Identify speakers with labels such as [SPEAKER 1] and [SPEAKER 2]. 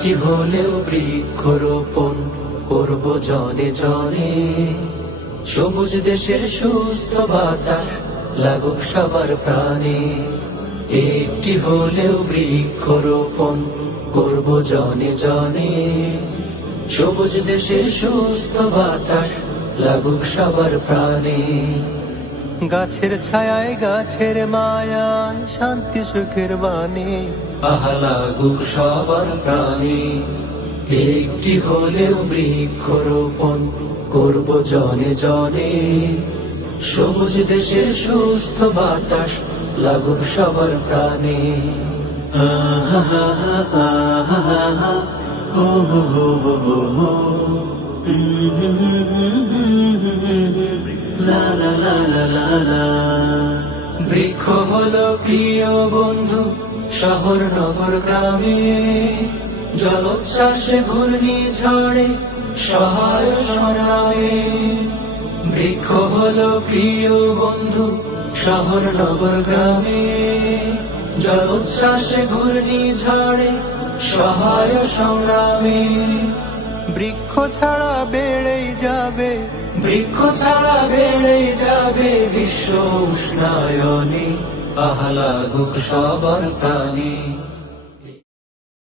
[SPEAKER 1] একটি হলেও বৃক্ষরোপণ করব জনে জনে? সবুজ দেশের সুস্থ বাতাস লাগুক সবার প্রাণে। একটি হলেও বৃক্ষরোপণ করব জনে জনে। সবুজ দেশের সুস্থ বাতাস লাগুক সবার প্রাণে। গাছের ছায়ায় গাছের মায়ায় শান্তি সুখের বাণী আহা লাগুক সবার প্রাণে। একটি হলেও বৃক্ষরোপণ করব জনে জনে। সবুজ দেশের সুস্থ বাতাস লাগুক সবার প্রাণে। আহা বৃক্ষ হলো প্রিয় বন্ধু, শহর নগর গ্রামে। জলোচ্ছ্বাসে ঘূর্ণি ঝড়ে, সহায় সংগ্রামে। বৃক্ষ হলো প্রিয় বন্ধু, শহর নগর গ্রামে। জলোচ্ছ্বাসে ঘূর্ণি ঝড়ে, সহায় সংগ্রামে। বৃক্ষ ছাড়া বেড়েই যাবে বৃক্ষ ছাড়া বেড়ে যাবে বিশ্ব উষ্ণায়নে আহলাগুক সবার প্রাণী।